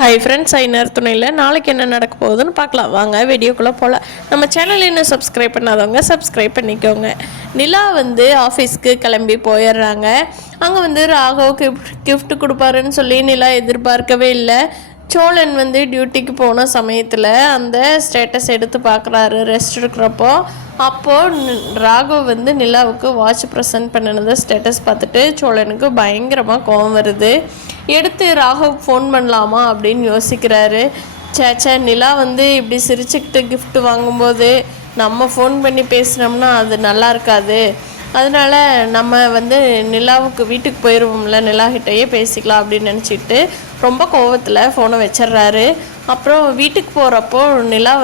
Hi friends, ஐநர் துணையில் நாளைக்கு என்ன நடக்க போகுதுன்னு பார்க்கலாம் வாங்க. வீடியோக்குள்ளே போகலாம். நம்ம சேனல் இன்னும் சப்ஸ்கிரைப் பண்ணாதவங்க சப்ஸ்கிரைப் பண்ணிக்கோங்க. நிலா ஆஃபீஸ்க்கு கிளம்பி போயிடுறாங்க. அங்கே ராகவ் கிஃப்ட் கொடுப்பாருன்னு சொல்லி நிலா எதிர்பார்க்கவே இல்லை. சோழன் டியூட்டிக்கு போன சமயத்தில் அந்த ஸ்டேட்டஸ் எடுத்து பார்க்குறாரு ரெஸ்ட் எடுக்கிறப்போ. அப்போது ராகவ் நிலாவுக்கு வாட்ச் ப்ரெசென்ட் பண்ணினதை ஸ்டேட்டஸ் பார்த்துட்டு சோழனுக்கு பயங்கரமாக கோவம் வருது. எடுத்து ராகவ் ஃபோன் பண்ணலாமா அப்படின்னு யோசிக்கிறாரு. சேச்சா, நிலா இப்படி சிரிச்சுக்கிட்டு கிஃப்ட் வாங்கும்போது நம்ம ஃபோன் பண்ணி பேசினோம்னா அது நல்லா இருக்காது. அதனால் நம்ம நிலாவுக்கு வீட்டுக்கு போயிடுவோம்ல, நிலாகிட்டையே பேசிக்கலாம் அப்படின்னு நினச்சிட்டு ரொம்ப கோவத்தில் ஃபோனை வச்சிட்றாரு. அப்புறம் வீட்டுக்கு போகிறப்போ நிலா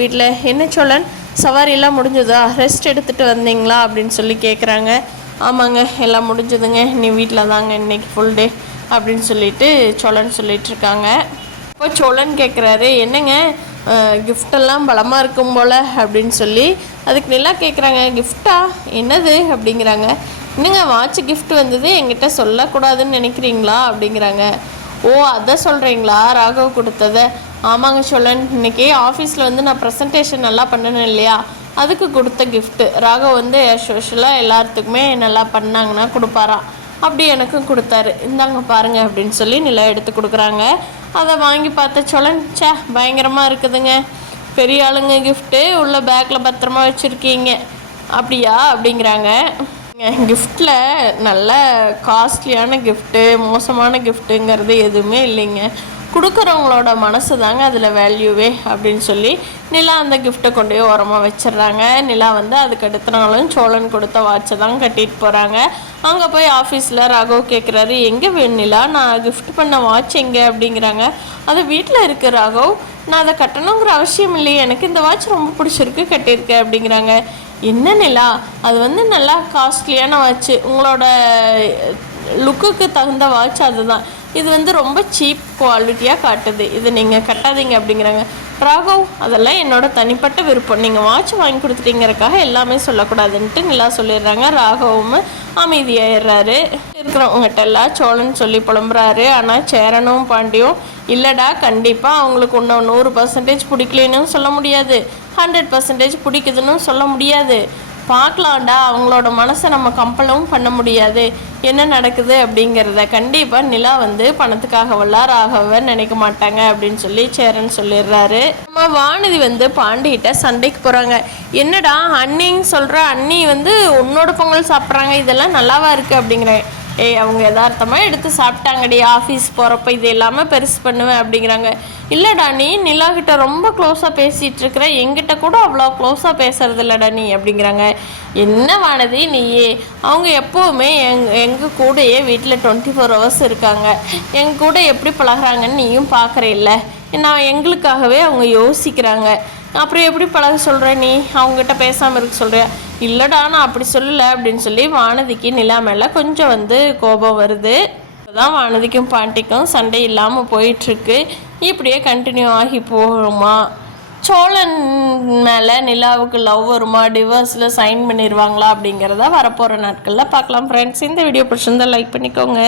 வீட்டில் என்ன சோழன், சவாரியெல்லாம் முடிஞ்சதா, ரெஸ்ட் எடுத்துகிட்டு வந்தீங்களா அப்படின்னு சொல்லி கேட்குறாங்க. ஆமாங்க, எல்லாம் முடிஞ்சதுங்க, நீ வீட்டில் தாங்க இன்றைக்கி ஃபுல் டே அப்படின்னு சொல்லிட்டு சோழன் சொல்லிகிட்ருக்காங்க. இப்போ சோழன் கேட்குறாரு, என்னங்க கிஃப்டெல்லாம் பலமாக இருக்கும் போல் அப்படின்னு சொல்லி. அதுக்கு நிலா கேட்குறாங்க, கிஃப்டா என்னது அப்படிங்கிறாங்க. என்னங்க வாட்ச் கிஃப்ட் வந்தது, என்கிட்ட சொல்லக்கூடாதுன்னு நினைக்கிறீங்களா அப்படிங்கிறாங்க. ஓ, அதை சொல்கிறீங்களா, ராகவ் கொடுத்ததை? ஆமாங்க சோழன், இன்றைக்கி ஆஃபீஸில் நான் ப்ரெசன்டேஷன் நல்லா பண்ணணும் இல்லையா, அதுக்கு கொடுத்த கிஃப்ட்டு. ராகவ் யூஷுவலாக எல்லாத்துக்குமே நல்லா பண்ணாங்கன்னா கொடுப்பாராம், அப்படி எனக்கும் கொடுத்தாரு, இந்தாங்க பாருங்கள் அப்படின்னு சொல்லி நிலா எடுத்து கொடுக்குறாங்க. அதை வாங்கி பார்த்த சோழன், பயங்கரமாக இருக்குதுங்க, பெரிய ஆளுங்க கிஃப்ட்டு, உள்ள பேக்கில் பத்திரமா வச்சுருக்கீங்க அப்படியா அப்படிங்கிறாங்க. கிஃப்டில் நல்ல காஸ்ட்லியான கிஃப்ட்டு மோசமான கிஃப்ட்டுங்கிறது எதுவுமே இல்லைங்க, கொடுக்குறவங்களோட மனசு தாங்க அதில் வேல்யூவே அப்படின்னு சொல்லி நிலா அந்த கிஃப்ட்டை கொண்டு போய் ஓரமாக வச்சிடுறாங்க. நிலா அதுக்கு அடுத்த நாளும் சோழன் கொடுத்த வாட்சை தான் கட்டிட்டு போகிறாங்க. அங்கே போய் ஆஃபீஸில் ராகவ் கேட்குறாரு, எங்கே நிலா, நான் கிஃப்ட் பண்ண வாட்ச் எங்கே அப்படிங்கிறாங்க. அது வீட்டில் இருக்குது ராகவ், நான் அதை கட்டணுங்கிற அவசியம் இல்லையே, எனக்கு இந்த வாட்ச் ரொம்ப பிடிச்சிருக்கு, கட்டியிருக்கேன் அப்படிங்கிறாங்க. என்ன நிலா, அது நல்லா காஸ்ட்லியான வாட்ச்சு, உங்களோட லுக்குக்கு தகுந்த வாட்ச் அதுதான், இது ரொம்ப சீப் குவாலிட்டியாக காட்டுது, இது நீங்கள் கட்டாதீங்க அப்படிங்கிறாங்க. ராகவ், அதெல்லாம் என்னோட தனிப்பட்ட விருப்பம், நீங்கள் வாட்ச் வாங்கி கொடுத்துட்டீங்கிறக்காக எல்லாமே சொல்லக்கூடாதுன்ட்டு நிலா சொல்லிடுறாங்க. ராகவும் அமைதியாயிடுறாரு. இருக்கிறவங்ககிட்ட எல்லாம் சோழன் சொல்லி புலம்புறாரு. ஆனால் சேரனும் பாண்டியும், இல்லைடா கண்டிப்பாக அவங்களுக்கு இன்னும் 100% பிடிக்கலன்னு சொல்ல முடியாது, 100% பிடிக்குதுன்னு சொல்ல முடியாது, பார்க்கலாம்டா, அவங்களோட மனசை நம்ம கம்பலும் பண்ண முடியாது, என்ன நடக்குது அப்படிங்கிறத. கண்டிப்பாக நிலா பணத்துக்காகவெல்லாம் ராகவ நினைக்க மாட்டாங்க அப்படின்னு சொல்லி சேரன் சொல்லிடுறாரு. நம்ம வானதி பாண்டிகிட்ட சண்டைக்கு போகிறாங்க. என்னடா அண்ணின்னு சொல்கிற, அண்ணி உன்னோட பொங்கல் சாப்பிட்றாங்க, இதெல்லாம் நல்லாவா இருக்குது அப்படிங்கிறேன். அவங்க யதார்த்தமாக எடுத்து சாப்பிட்டாங்கடி, ஆஃபீஸ் போகிறப்ப இது எல்லாமே பெருசு பண்ணுவேன் அப்படிங்கிறாங்க. இல்லைடா, நீ நிலாகிட்ட ரொம்ப க்ளோஸாக பேசிகிட்ருக்கிற, எங்கிட்ட கூட அவ்வளோ க்ளோஸாக பேசுறது இல்லைடா நீ அப்படிங்கிறாங்க. என்ன வானதி நீயே, அவங்க எப்போவுமே எங்கள் கூடயே வீட்டில் 24 hours இருக்காங்க, எங்கள் கூட எப்படி பழகிறாங்கன்னு நீயும் பார்க்குற இல்லை, நான் எங்களுக்காகவே அவங்க யோசிக்கிறாங்க, அப்புறம் எப்படி பழக சொல்கிற நீ, அவங்ககிட்ட பேசாமல் இருக்க சொல்கிறியா? இல்லைடா, நான் அப்படி சொல்லலை அப்படின்னு சொல்லி வானதிக்கு நிலா மேலே கொஞ்சம் கோபம் வருது. தான் வானதிக்கும் பாண்டிக்கும் சண்டை இல்லாமல் போயிட்டுருக்கு. இப்படியே கண்டினியூ ஆகி போகுமா? சோழன் மேலே நிலாவுக்கு லவ் வருமா, டிவோர்ஸில் சைன் பண்ணிடுவாங்களா அப்படிங்கிறத வரப்போகிற நாட்களில் பார்க்கலாம் ஃப்ரெண்ட்ஸ். இந்த வீடியோ பிடிச்சிருந்தால் லைக் பண்ணிக்கோங்க.